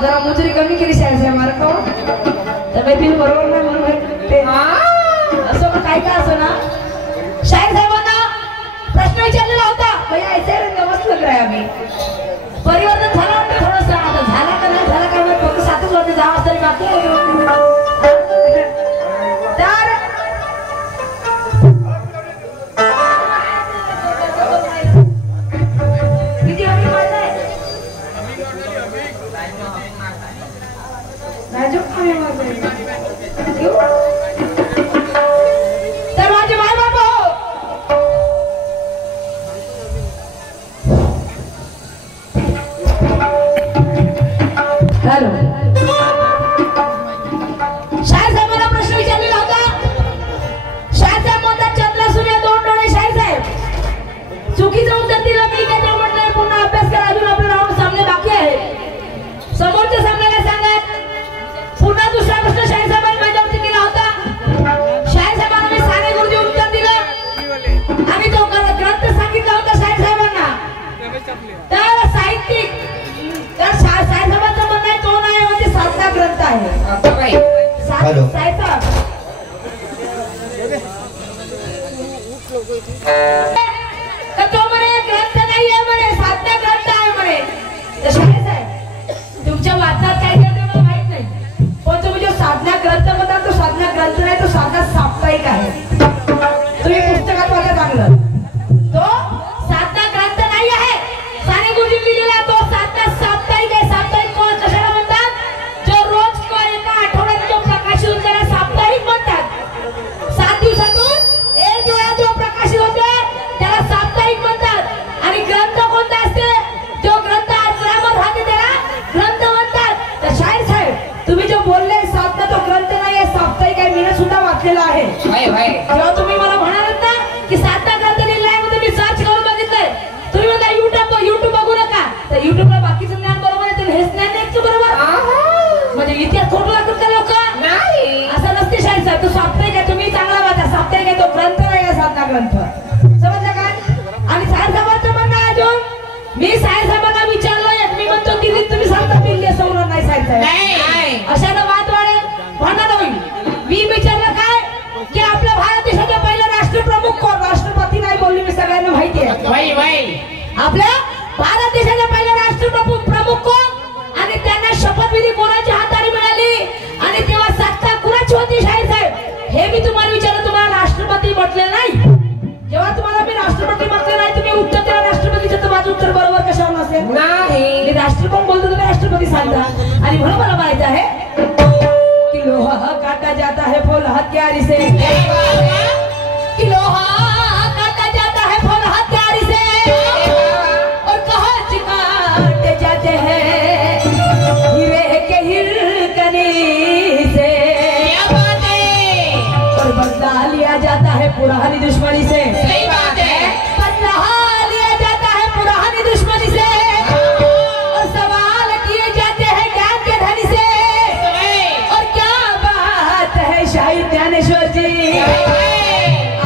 जरा मुजरी कमी केली शाळेच्या मार्क तब्येतीला बरोबर नाही म्हणून ते असं काय का असं ना शाळेत साहेबांना प्रश्न विचारलेला होता भैया ऐसे रंग मस्त लग रहा है आम्ही परिवर्तन झालं वाटतं थोडंसं आता झाला का नाही झाला का नाही फक्त 7च वर्ष जावं तरी बाकी तर किती आम्ही मारलाय राजू आम्ही मारलाय तर माझे माय बाबा हॅलो शाहीर साहेबांना प्रश्न विचारलेला होता शाहीर साहेब म्हणतात चंद्र सूर्य दोन डोळे शाहीर साहेब चुकीचं उत्तर दिलं मी काय ते म्हटलं पुन्हा अभ्यास करा अजून आपला राऊंड सामने बाकी आहे समोरच्या सामन्याला सांगत पुन्हा दुसरा प्रश्न शाहीर साहेबांनी माझ्यावरती केला होता शाहीर साहेबांना मी साने गुरुजी उत्तर दिलं आणि तो ग्रंथ सांगितला होता शाहीर साहेबांना तर साहित्यिक तर शाहीर साहेबांचं म्हणणं आहे तो नाही होते साधना ग्रंथ आहे साहेब तर तो म्हणे ग्रंथ नाही आहे म्हणे साधना ग्रंथ आहे म्हणे तर शाहीर साहेब तुमच्या वाचनात काय करते मला माहित नाही पण तुम्ही जो साधना ग्रंथ म्हणतात तो साधना ग्रंथ नाही तो साधना साप्ताहिक आहे तुम्ही पुस्तकात वाचा चांगलं तो साधना ग्रंथ नाही आहे साने गुरुजी लिहिलेला तो साधना साप्ताहिक आहे साप्ताहिक कोण कशाला म्हणतात जो रोज किंवा एका आठवड्यात जो प्रकाशित होतो त्याला साप्ताहिक म्हणतात 7 दिवसातून एक वेळा जो प्रकाशित होते त्याला साप्ताहिक म्हणतात आणि ग्रंथ कोणता असते जो ग्रंथ आश्रमात राहते त्याला ग्रंथ म्हणतात तर शाहीर साहेब तुम्ही जो बोलले साधना तो ग्रंथ नाही आहे साप्ताहिक आहे मी सुद्धा वाचलेला आहे जेव्हा तुम्ही मला म्हणालात ना की साधना ग्रंथ लिहिलाय म्हणजे मी सर्च करून बघितलंय तुम्ही म्हणता युट्यूब बघू नका तर युट्यूबला बाकीचं ज्ञान बरोबर आहे तर हेच ज्ञान नाही बरोबर म्हणजे इतिहास खोटं लागतात का लोक नाही असं नसते शाहीर साहेब तो साप्ताहिक आहे तुम्ही चांगला वाचा साप्ताहिक आहे तो ग्रंथ नाही आहे साधना ग्रंथ समजलं काय आणि साहेब साहेबांचं म्हणणं अजून मी साहेब साहेबांना विचारलं मी म्हणतो दिल्लीत तुम्ही सांगता दिल्ली असं होणार नाही साहेब साहेब अशानं वाद वाढेल भांडण होईल मी विचारलं काय की आपल्या भारत देशाचे पहिले राष्ट्रप्रमुख कोण राष्ट्रपती नाही बोलली मी सगळ्यांना माहिती आहे आपल्या भारत देशाचे पहिले राष्ट्रप्रमुख कोण आणि त्यांना शपथविधी कोणाच्या हाताने मिळाली आणि तेव्हा सत्ता कुणाची होती शाहीर साहेब हे मी तुम्हाला विचारलं तुम्हाला राष्ट्रपती म्हटले नाही जेव्हा तुम्हाला मी राष्ट्रपती म्हटले नाही तुम्ही उत्तर दिलं राष्ट्रपतीचं तर माझं उत्तर बरोबर कशावर नसेल नाही मी राष्ट्रपती बोलतो तुम्ही राष्ट्रपती सांगता आणि म्हणून मला माहित आहे कि लोहा काटा जाता है फूल हत्यारी से कि लोहा काटा जाता है फूल हत्यारी से और कहाँ काटे जाते हैं हीरे के हिरकनी से और बदला लिया जाता है पुरानी दुश्मनी से सही बात है बदला लिया जाता है पुरानी दुश्मनी से और सवाल किए जाते हैं ज्ञान के धनी से और क्या बात है शाहीर ज्ञानेश्वर जी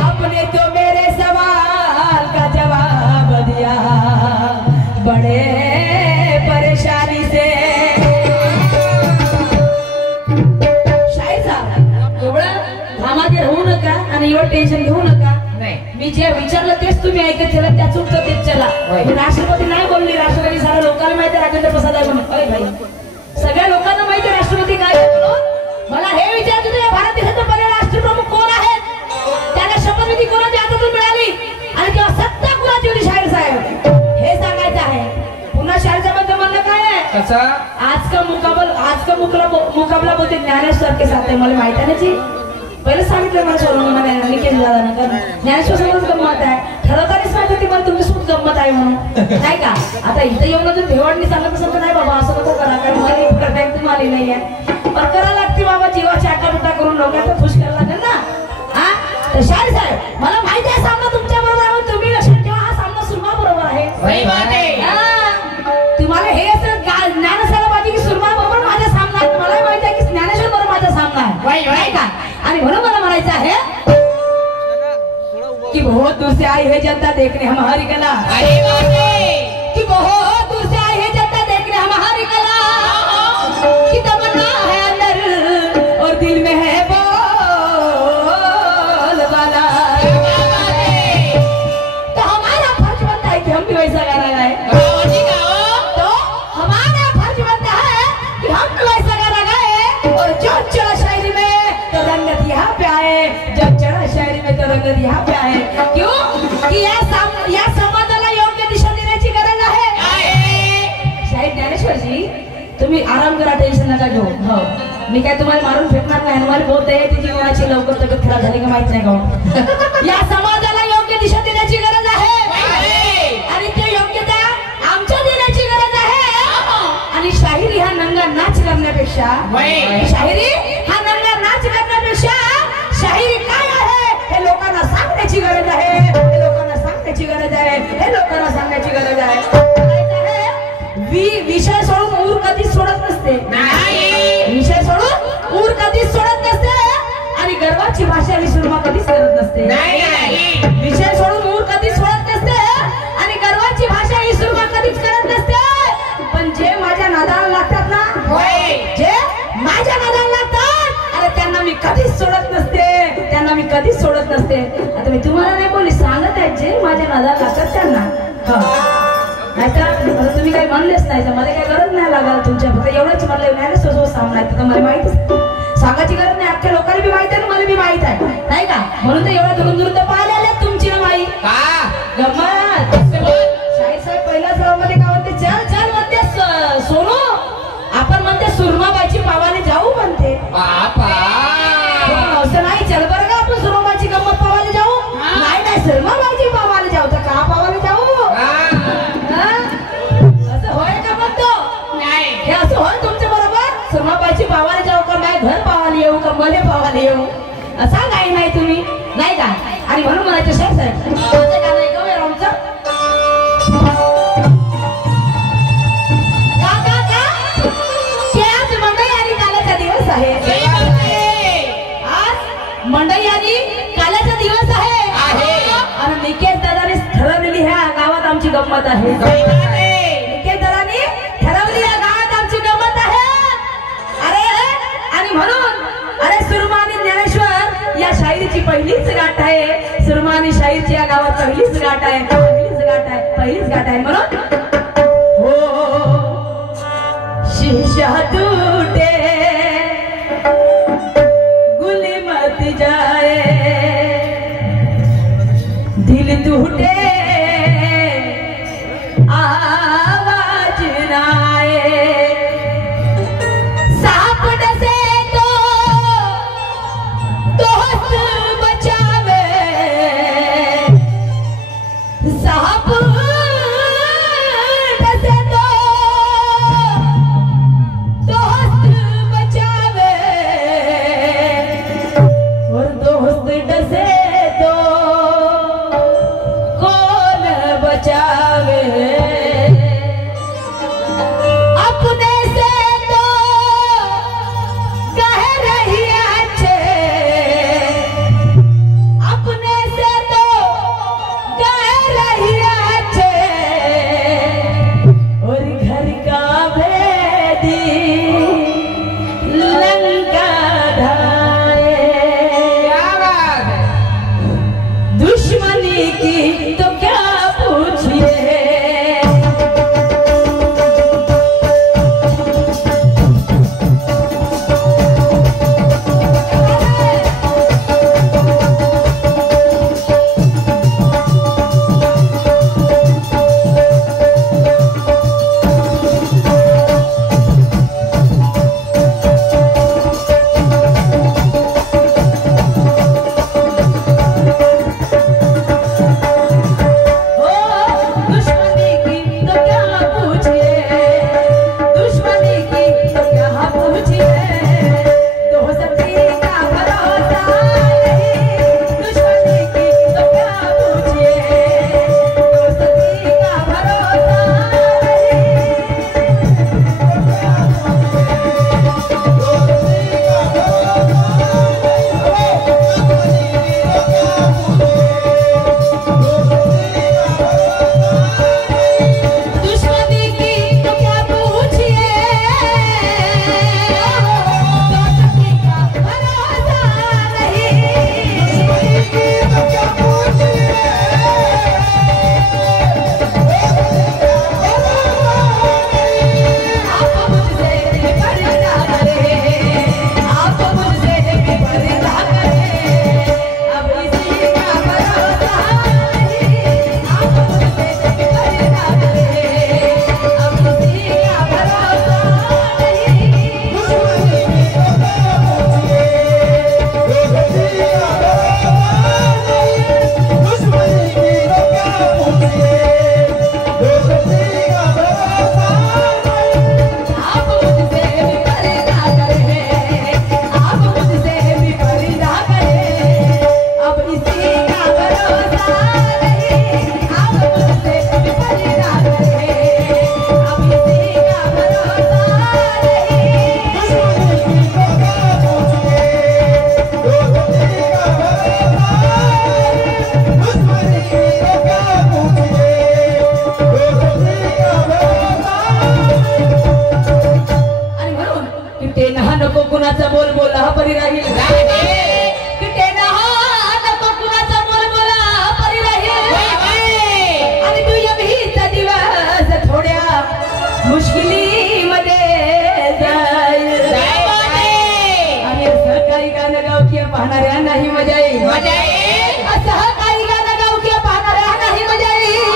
आपने तो मेरे सवाल का जवाब दिया बड़े परेशानी से शाहीर साहेब एवढं घामागे होऊ नका आणि एवढं टेन्शन घेऊ नका मी जे विचारलं तेच तुम्ही ऐकत चला त्याच उत्तर देत चला राष्ट्रपती नाही बोलली राष्ट्रपती साऱ्या लोकांना माहिती आहे राजेंद्र प्रसाद आहे म्हणून अरे भाई सगळ्या लोकांना माहिती आहे राष्ट्रपती काय मला हे विचारत होते भारत देशाचे पहिले राष्ट्रप्रमुख कोण आहेत त्यांना शपथविधी कोणाच्या हातातून मिळाली आणि तेव्हा सत्ता कुणाची होती शाहीर साहेब हे सांगायचं आहे पुन्हा शाहीर साहेबांचं म्हणणं काय आहे आज का मुकाबला बोलते ज्ञानेश्वर के साथ है. मला माहित आहे ना जी. पहिले सांगितलं मला सोडून मला निकेश दादा ना ज्ञानेश्वर समोर गंमत आहे. ठरवतानीच माहिती होती मला तुमची खूप गंमत आहे म्हणून नाही का. आता इथे येऊन जर भेवाडणी सांगत असेल तर नाही बाबा असं नको करा कारण मला करता येईल तुम्हाला नाही आहे. पण करा लागते बाबा जीवाची आटापिटा करून लोकांना खुश करायला लागेल ना. हा तर शाहीर साहेब मला माहिती आहे सामना तुमच्या बरोबर आहे. तुम्ही लक्षात ठेवा हा सामना सुरमा बरोबर आहे. तुम्हाला हे असं ज्ञान असायला पाहिजे की सुरमा बरोबर माझा सामना आहे. मला माहिती आहे की ज्ञानेश्वर बरोबर माझा सामना आहे नाही का. आणि म्हणून मला म्हणायचं आहे कि बहुत दूर से आई है जनता देखने हमारी कला. कि बहुत दूर से आई है जनता देखने हमारी कला. कि तमन्ना है अंदर और दिल में है बोलबाला. तो हमारा फर्ज बनता है कि हम भी वैसा गाना गाए. तो हमारा फर्ज बनता है कि हम भी वैसा गाना गाए. और जो चला शायरी में तो रंगत यहाँ पे आए. जब चढ़ा शायरी में तो रंगत यहाँ पे आए. क्यों कि या समाजाला योग्य दिशा देण्याची गरज आहे. शाहीर ज्ञानेश्वरजी तुम्ही आराम करा टेन्शन नका घेऊ. हो मी काय तुम्हाला मारून फेकणार नाही. मला बोलता येते जीवनाची लवकर तब्येत खराब झाली का माहित नाही का. या समाजाला योग्य दिशा देण्याची गरज आहे आणि ते योग्यता आमच्या देण्याची गरज आहे. आणि शाहिरी हा नंगा नाच करण्यापेक्षा शाहिरी हा नंगा नाच करण्यापेक्षा शाहिरी काय आहे हे लोकांना सांगण्याची गरज आहे. हे लोकांना सांगण्याची गरज आहे. हे लोकांना सांगण्याची गरज आहे. विषय सोडून ऊर कधीच सोडत नसते. विषय सोडून ऊर कधीच सोडत नसते आणि गर्वाची भाषा ही सुरमा कधीच करत नसते. विषय सोडून ऊर कधीच सोडत नसते आणि गर्वाची भाषा ही सुरमा कधीच करत नसते. पण जे माझ्या नादाला लागतात ना जे माझ्या नादाला लागतात अरे त्यांना मी कधीच सोडत नसते. त्यांना मी कधीच सोडत नसते. आता मी तुम्हाला नाही बोलली सांगत आहे जे माझ्या नादाला लागतात त्यांना. नाहीतर तुम्ही काही म्हणलेच नाही तर मला काही गरज नाही लागाल तुमच्या. फक्त एवढंच म्हणलं नाही सोबत सामना आहे तर मला माहितीच सांगायची गरज नाही. अख्ख्या लोकांना बी माहित आहे आणि मला बी माहित आहे नाही का. म्हणून तर एवढं दुरून दुरून तर पाहायला आल्या तुमची ना माई गमत. शाहीर साहेब पहिल्या सरामध्ये काय म्हणते चल चल म्हणते सोनू आपण म्हणते सुरमाबाईची पावाने जाऊ म्हणते. असं नाही चल बरं का आपण सुरमाबाईची गंमत पावाने जाऊ. नाही सुरमाबाईची पावाने जाऊ तर का पावाने जाऊ. असं होय तुमच्या बरोबर सुरमाबाईची पावाने जाऊ का नाही घर पावाने येऊ का मले पावाने येऊ असा काही नाही तुम्ही नाही का. आणि म्हणून म्हणायचं शाहीर साहेब का नाही गं आमचं आज मंडई आणि काल्याचा दिवस आहे. आज मंडई आणि काल्याचा दिवस आहे आणि निकेश दादाने ठरवलेली ह्या गावात आमची गंमत आहे. निकेश दादाने ठरवली या गावात आमची गंमत आहे. अरे आणि म्हणून अरे सुरमा आणि ज्ञानेश्वर या शाहिरीची पहिलीच गाठ आहे. सुरमा आणि शाहीरची या गावात पहिलीच गाठ आहे. पहिलीच गाठ आहे म्हणून हो शीशा टूटे गुली मत जाए दिल टूटे आवाज ना आए. सांप डसे तो दोस्त बचावे. सांप डसे तो दोस्त बचावे और दोस्त डसे तो कौन बचावे. अपने से तो कह रही अच्छे. अपने से तो कह रही अच्छे और घर का भेदी लंका ढाए. दुश्मनी की तो क्या पूछिए. बोला परी राहील की टेना नको कुणाचा मोल बोला परी राहील आणि तू यमीचा दिवस थोड्या मुश्किलीमध्ये जाईल आणि असं काही गाणं गावकीय पाहणाऱ्या नाही मजा येईल असं काही गाणं गावकीय पाहणाऱ्या नाही मजा येईल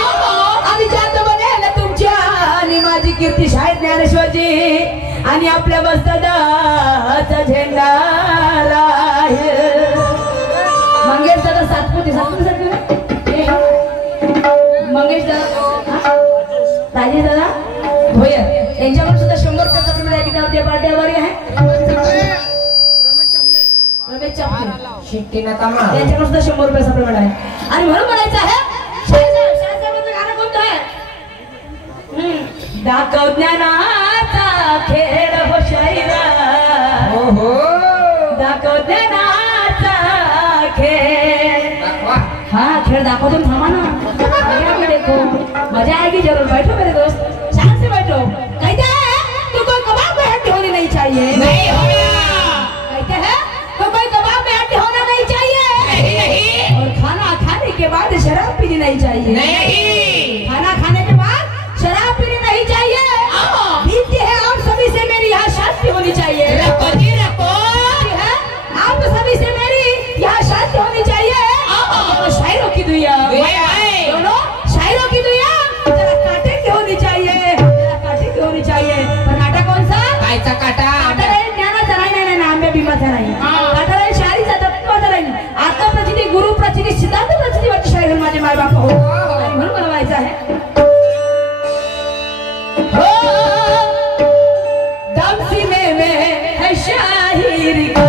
आणि ज्यात बनेल तुमच्या आणि माझी कीर्ती शाळेत ज्ञानेश्वरजी आणि आपल्या मस्तदाचा झेंडा राहील मंगेश दादा सातपुते मंगेश दादा राजेश दादा भोयर यांच्यावर सुद्धा 100 रुपयाचा पेमेंट आहे की पार्टीवर आहे रमेश चापले शिट्टीना तामा यांच्यावर सुद्धा 100 रुपयाचा पेमेंट आहे आणि म्हणून म्हणायचं आहे शाळेचं गाणं कोणतं आहे दाखव ज्ञानाचा खेळ हो शाहिरा ओहो दाखव ज्ञानाचा खेळ हाँ खेळ दाखव तुम थामा ना देखो मजा आएगी जरूर बैठो मेरे दोस्त शांत से बैठो कहते हैं तो कोई कबाब में हड्डी होनी नहीं चाहिए नहीं होना कहते हैं तो कोई कबाब में हड्डी होना नहीं चाहिए नहीं और खाना खाने के बाद शराब पीनी नहीं चाहिए नहीं खाना खाने के बाद शराब पीनी नहीं चाहिए बीती है आप सभी से मेरी यहाँ शांति होनी चाहिए रखो जी रखो आप सभी से मेरी यहाँ शांति होनी चाहिए दोनों शायरों की दुनिया दोनों शायरों की दुनिया जरा कांटे की होनी चाहिए जरा कांटे की होनी चाहिए पर कांटा कौन सा कायचा काटा कांटा नाही ज्ञानाचा नाही आंबे भीमाचा नाही कांटा नाही शाळेचा तत्वाचा नाही आत्मप्रचिती गुरु प्रचिती सिद्धांत प्रचिती वाटते शाहीर माझे माय बाप हो आणि म्हणून बनवायचं आहे दम सीने में है शाहीर का